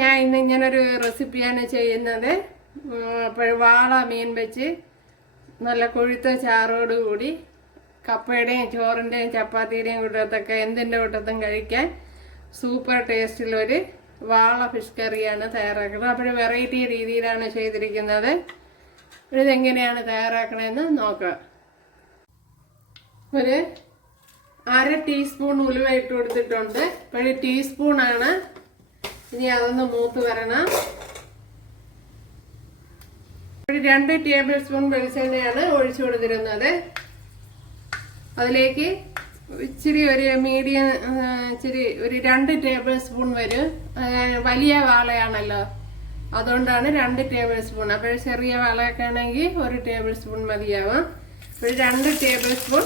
ഞാൻ ഇന്ന് ഇങ്ങനൊരു റെസിപ്പിയാണ് ചെയ്യുന്നത്. വാള മീൻ വെച്ച് നല്ല കൊഴുത്ത ചാറോട് കൂടി കപ്പയുടെയും ചോറിന്റെയും ചപ്പാത്തിയുടെയും കൂട്ടത്തൊക്കെ എന്തിന്റെ കൂട്ടത്തും കഴിക്കാൻ സൂപ്പർ ടേസ്റ്റിലൊരു വാള ഫിഷ് കറിയാണ് തയ്യാറാക്കുന്നത്. അപ്പോൾ വെറൈറ്റി രീതിയിലാണ് ചെയ്തിരിക്കുന്നത്. ഇതെങ്ങനെയാണ് തയ്യാറാക്കണമെന്ന് നോക്കാം. ഒരു അര ടീസ്പൂൺ ഉലുവ ഇട്ട് കൊടുത്തിട്ടുണ്ട്. ഒരു ടീസ്പൂണാണ് ഇനി അതൊന്ന് മൂത്ത് വരണം. ഒരു രണ്ട് ടേബിൾ സ്പൂൺ വെളിച്ചെണ്ണയാണ് ഒഴിച്ചു കൊടുത്തിരുന്നത്. അതിലേക്ക് ഇച്ചിരി ഒരു മീഡിയം ഇച്ചിരി ഒരു രണ്ട് ടേബിൾ സ്പൂൺ വരും. വലിയ വാളയാണല്ലോ. അതുകൊണ്ടാണ് രണ്ട് ടേബിൾ സ്പൂൺ. അപ്പോൾ ചെറിയ വാളയൊക്കെ ആണെങ്കിൽ ഒരു ടേബിൾ സ്പൂൺ മതിയാവും. ഒരു രണ്ട് ടേബിൾ സ്പൂൺ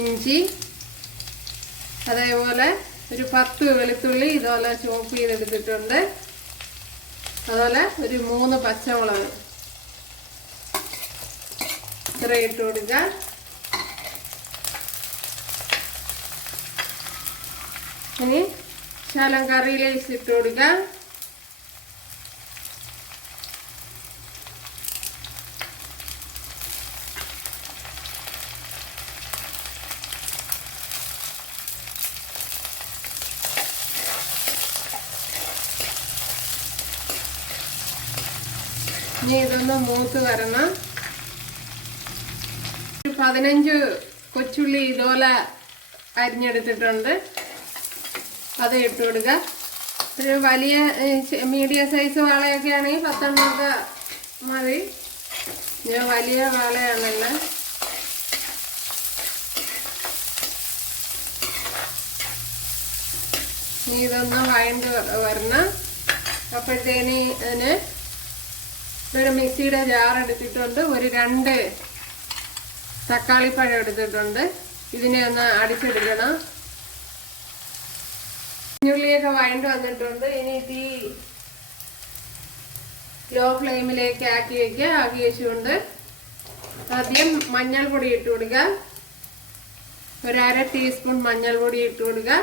ഇഞ്ചി അതേപോലെ ഒരു പത്ത് വെളുത്തുള്ളി ഇതുപോലെ ചോപ്പ് ചെയ്തെടുത്തിട്ടുണ്ട്. അതുപോലെ ഒരു മൂന്ന് പച്ചമുളക്. ഇത്ര ഇട്ട് കൊടുക്കുക ഇനി ശാലം കറിയിലേക്ക് ഇട്ട് കൊടുക്കുക ഇനി ഇതൊന്ന് മൂത്ത് വരണം. ഒരു പതിനഞ്ച് കൊച്ചുള്ളി ഇതുപോലെ അരിഞ്ഞെടുത്തിട്ടുണ്ട്. അത് ഇട്ട് കൊടുക്കുക ഒരു വലിയ മീഡിയം സൈസ് വാളയൊക്കെ ആണെങ്കിൽ പത്തെണ്ണമൊക്കെ മതി. ഞാൻ വലിയ വാളയാണല്ലോ. ഇതൊന്ന് വഴണ്ട് വരണം. അപ്പോഴത്തേന് അതിന് ഒരു മിക്സിയുടെ ജാർ എടുത്തിട്ടുണ്ട്. ഒരു രണ്ട് തക്കാളിപ്പഴം എടുത്തിട്ടുണ്ട്. ഇതിനെ ഒന്ന് അടിച്ചെടുക്കണം. ഉള്ളിയൊക്കെ വഴണ്ട് വന്നിട്ടുണ്ട്. ഇനി തീ ലോ ഫ്ലെയിമിലേക്ക് ആക്കി വയ്ക്കുക ആക്കി വെച്ചുകൊണ്ട് ആദ്യം മഞ്ഞൾപ്പൊടി ഇട്ട് കൊടുക്കുക. ഒരു അര ടീസ്പൂൺ മഞ്ഞൾപ്പൊടി ഇട്ട് കൊടുക്കുക.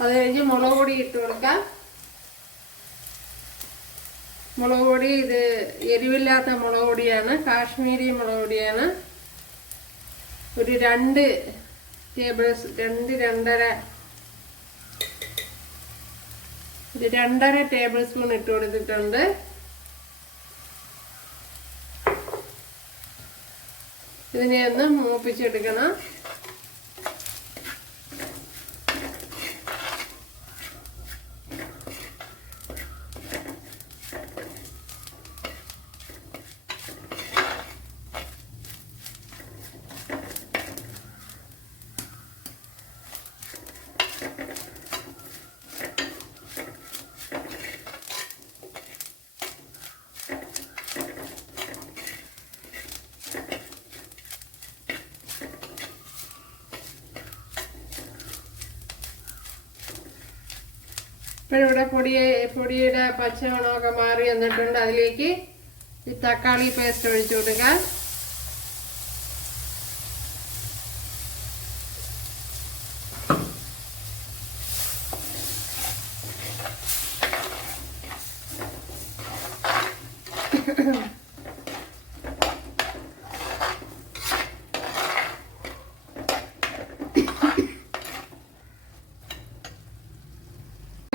അത് കഴിഞ്ഞ് മുളക് പൊടി ഇട്ട് കൊടുക്കുക. മുളക് പൊടി ഇത് എരിവില്ലാത്ത മുളക് പൊടിയാണ് കാശ്മീരി മുളക് പൊടിയാണ്. ഒരു രണ്ട് ടേബിൾ രണ്ട് രണ്ടര ഒരു രണ്ടര ടേബിൾ സ്പൂൺ ഇട്ട് കൊടുത്തിട്ടുണ്ട്. ഇതിനെ ഒന്ന് മൂപ്പിച്ചെടുക്കണം. ഇപ്പോഴിവിടെ പൊടിയെ പൊടിയുടെ പച്ചമണമൊക്കെ മാറി വന്നിട്ടുണ്ട്. അതിലേക്ക് ഈ തക്കാളി പേസ്റ്റ് ഒഴിച്ചു കൊടുക്കുക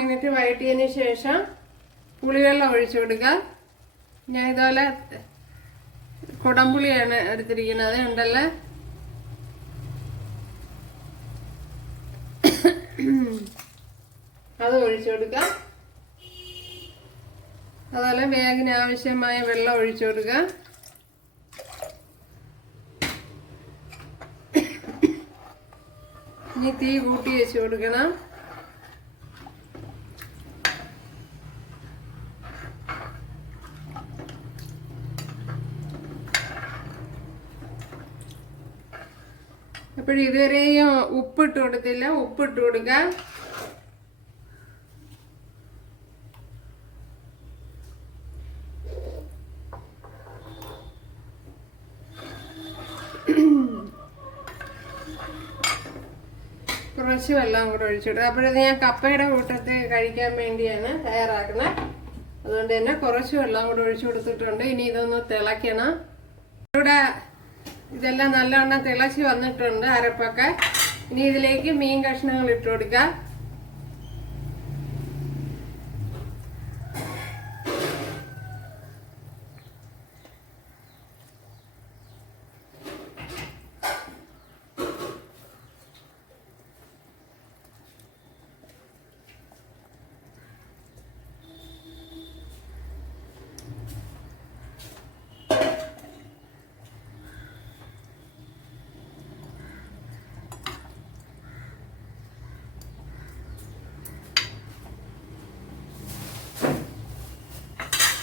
മിനിറ്റ് വഴറ്റിയതിന് ശേഷം പുളിവെള്ളം ഒഴിച്ചു കൊടുക്കുക. ഞാൻ ഇതുപോലെ കുടംപുളിയാണ് എടുത്തിരിക്കുന്നത്. ഉണ്ടല്ലോ? അത് ഒഴിച്ചു കൊടുക്കുക. അതുപോലെ വേഗിന് ആവശ്യമായ വെള്ളം ഒഴിച്ചു കൊടുക്കുക. ഇനി തീ കൂട്ടി വെച്ച് കൊടുക്കണം. അപ്പോൾ ഇതുവരെയും ഉപ്പിട്ട് കൊടുത്തില്ല. ഉപ്പിട്ട് കൊടുക്കുക കുറച്ച് വെള്ളം കൂടെ ഒഴിച്ചിടുക അപ്പോഴത് ഞാൻ കപ്പയുടെ കൂട്ടത്തിൽ കഴിക്കാൻ വേണ്ടിയാണ് തയ്യാറാക്കുന്നത്. അതുകൊണ്ട് തന്നെ കുറച്ച് വെള്ളം കൂടെ ഒഴിച്ചു കൊടുത്തിട്ടുണ്ട്. ഇനി ഇതൊന്ന് തിളയ്ക്കണം. ഇവിടെ ഇതെല്ലാം നല്ലവണ്ണം തിളച്ച് വന്നിട്ടുണ്ട് അരപ്പൊക്കെ. ഇനി ഇതിലേക്ക് മീൻ കഷ്ണങ്ങൾ ഇട്ട് കൊടുക്കാം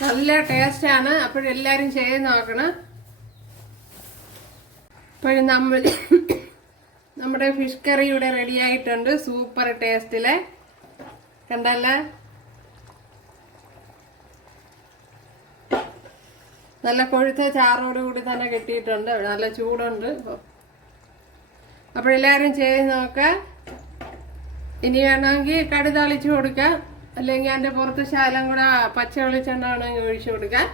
നല്ല ടേസ്റ്റാണ് അപ്പോഴെല്ലാരും ചെയ്ത് നോക്കണം. അപ്പോഴും നമ്മൾ നമ്മുടെ ഫിഷ് കറി ഇവിടെ റെഡി ആയിട്ടുണ്ട്. സൂപ്പർ ടേസ്റ്റിലെ കണ്ടല്ല? നല്ല കൊഴുത്ത ചാറോട് കൂടി തന്നെ കിട്ടിയിട്ടുണ്ട്. നല്ല ചൂടുണ്ട്. അപ്പോഴെല്ലാരും ചെയ്ത് നോക്കാം. ഇനി വേണമെങ്കിൽ കടുതളിച്ചു കൊടുക്കാം. അല്ലെങ്കിൽ അതിന്റെ പുറത്ത് ശാലം കൂടെ പച്ച വെളിച്ചെണ്ണ ഒഴിച്ചു കൊടുക്കാം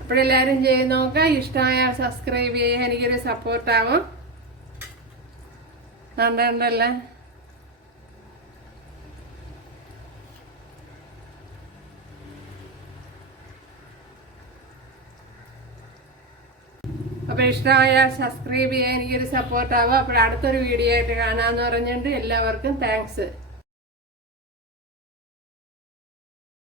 അപ്പോഴെല്ലാവരും ചെയ്ത് നോക്കാം. ഇഷ്ടമായ സബ്സ്ക്രൈബ് ചെയ്യുക എനിക്കൊരു സപ്പോർട്ടാവും കണ്ടല്ലേ? അപ്പോൾ ഇഷ്ടമായ സബ്സ്ക്രൈബ് ചെയ്യാൻ എനിക്കൊരു സപ്പോർട്ടാവും അപ്പോൾ അടുത്തൊരു വീഡിയോ ആയിട്ട് കാണാമെന്ന് പറഞ്ഞുകൊണ്ട് എല്ലാവർക്കും താങ്ക്സ്